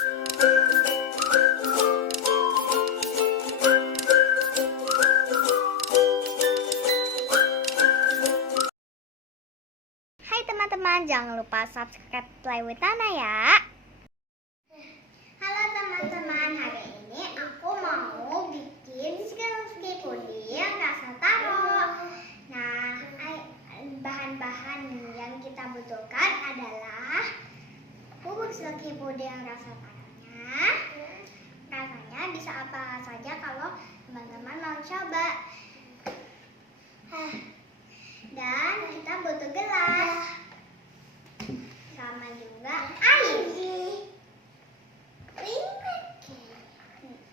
Hai teman-teman, jangan lupa subscribe PlayWithNana ya. Halo teman-teman, hari ini aku mau bikin Silky puding rasa Taro. Nah, bahan-bahan yang kita butuhkan adalah bubuk Silky puding rasa Taronya. Rasanya bisa apa saja kalau teman-teman mau coba. Dan kita butuh gelas, sama juga air.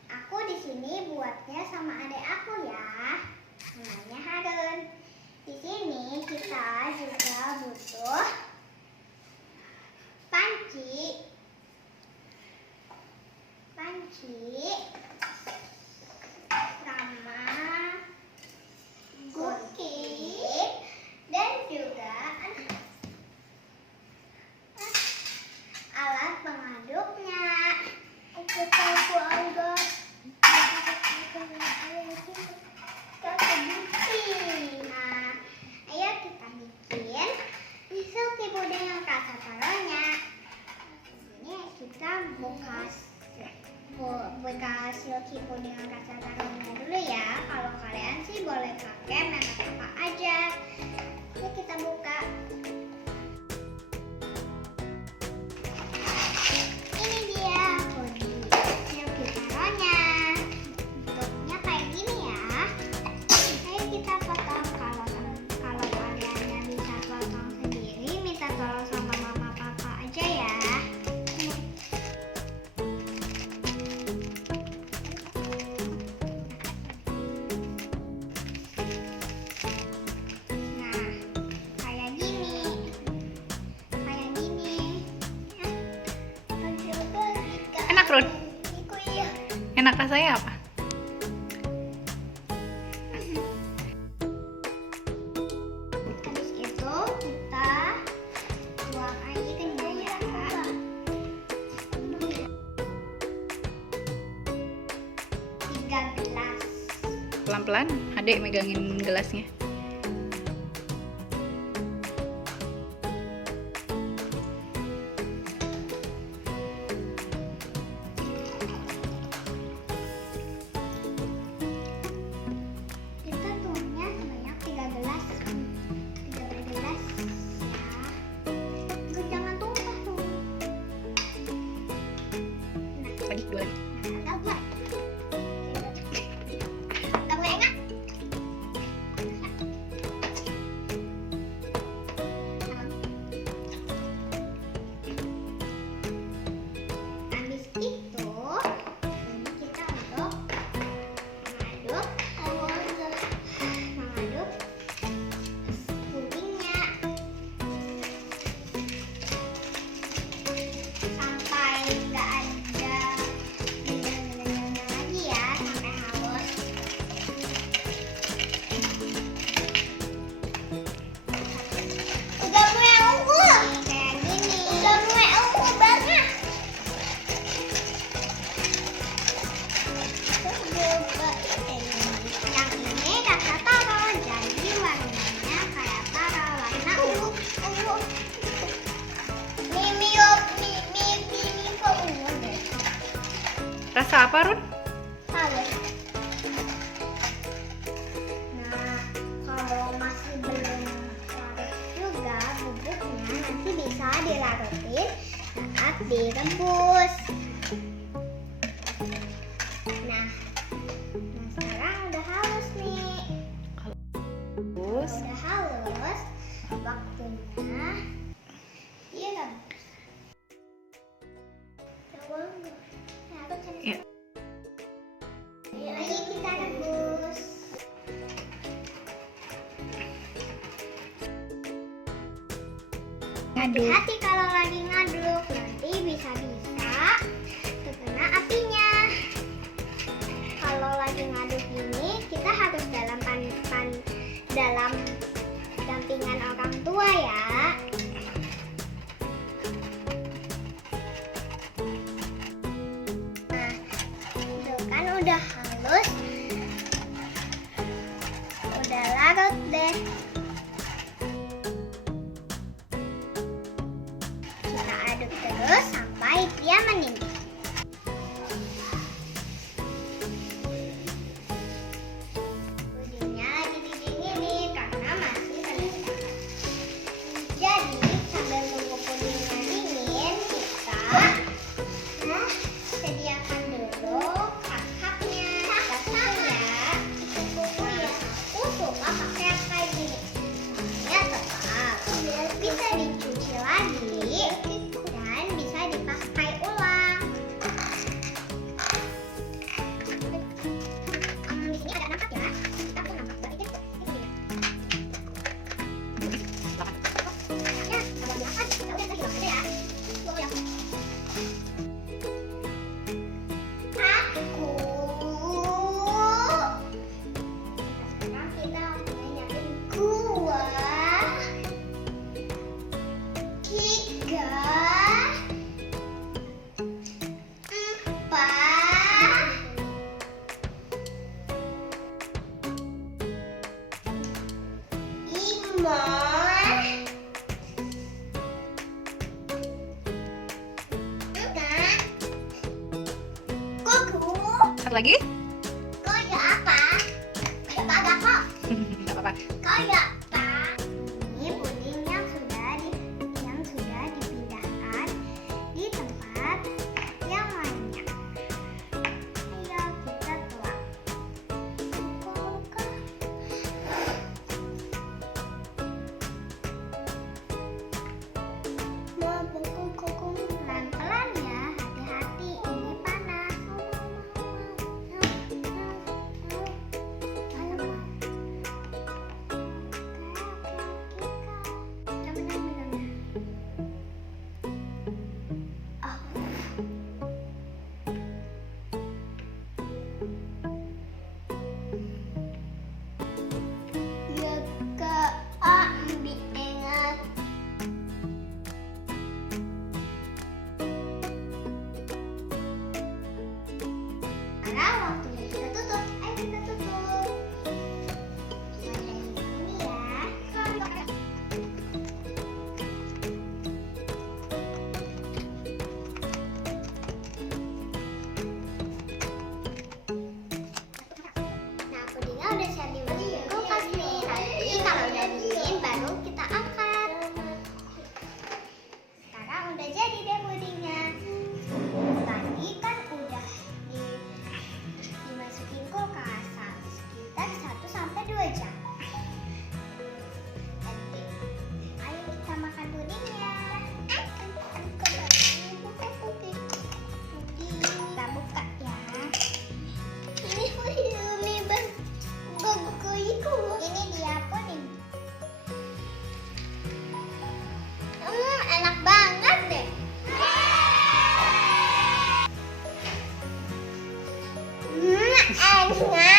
Aku di sini buatnya sama adik aku ya, namanya Harun. Di sini kita juga butuh panci, sama gunting, dan juga alat pengaduknya. Nah, ayo kita bikin Silky puding rasa Taronya. Ini kita buka Silky puding rasa Taronya dulu ya. Kalau kalian sih boleh pakai merek apa aja. Yuk kita buka. Ini dia puding Silky Taronya. Bentuknya kayak gini ya. Ayo kita potong. Kalau kalian bisa potong sendiri, minta tolong sama mama papa aja ya. Enak, Run? Enak rasanya apa? Habis itu kita buang airnya ya. Tiga gelas. Pelan-pelan, adek megangin gelasnya. Kita tuangnya sebanyak 3 gelas. 3 gelas ya. Jangan tumpah tuh. Lagi, 2 lagi. Nah, buat. Kamu enak? Habis itu, ini kita untuk mengaduk pudingnya sampai nggak ada gejala-gejalanya lagi ya, sampai halus. Udah mulai unggul kayak gini. Udah mulai unggul banget. Yang ini rasa Taro, jadi warnanya kayak Taro, warna ungu. Mimi kok ungu deh. Rasa apa, Run? Halus. Nah, kalau masih belum larut juga bubuknya, nanti bisa dilarutin saat direbus. Nah, sekarang udah halus nih. Terus, Udah halus, waktunya direbus. ya. Ayo kita rebus. Ngaduk. Hati kalau lagi ngaduk, nanti bisa-bisa terkena apinya. Kalau lagi ngaduk ini, kita harus dalam dampingan orang tua ya. udah halus, udah larut deh. Kita aduk terus sampai dia mendidih. Pudingnya lagi didinginin karena masih panas. Jadi sambil nunggu pudingnya dingin, kita sediakan dulu kakaknya. Aku suka pakai yang kayak gini. Warnanya tetap bisa dicuci lagi dan bisa dipakai ulang. Di sini ada nangkap ya. Kita tuh nangkap itu gini. Ya, kalau diangkat, ya udah kita aja ya. Sekarang kita nyiapin kuah, 3, 4, 5, 6. Satu lagi? Kayak apa? Kayak apa kok? Nggak apa-apa. Kayak apa? Ini puding yang sudah dipindahkan di tempat yang lainnya. Ayo kita tuang. Pelan-pelan ya, hati-hati ini panas. Sekarang waktunya kita tutup. Ayo kita tutup. Mulai dari sini ya. Nah, pudingnya udah siap dimasukin kulkas nih. Nanti kalau udah dingin baru kita angkat. Sekarang udah jadi deh pudingnya. Tadi kan udah dimasukin kulkas sekitar 1-2 jam. Nanti, ayo kita makan pudingnya. Kita buka ya. Ini dia puding. Enak banget deh. Enak.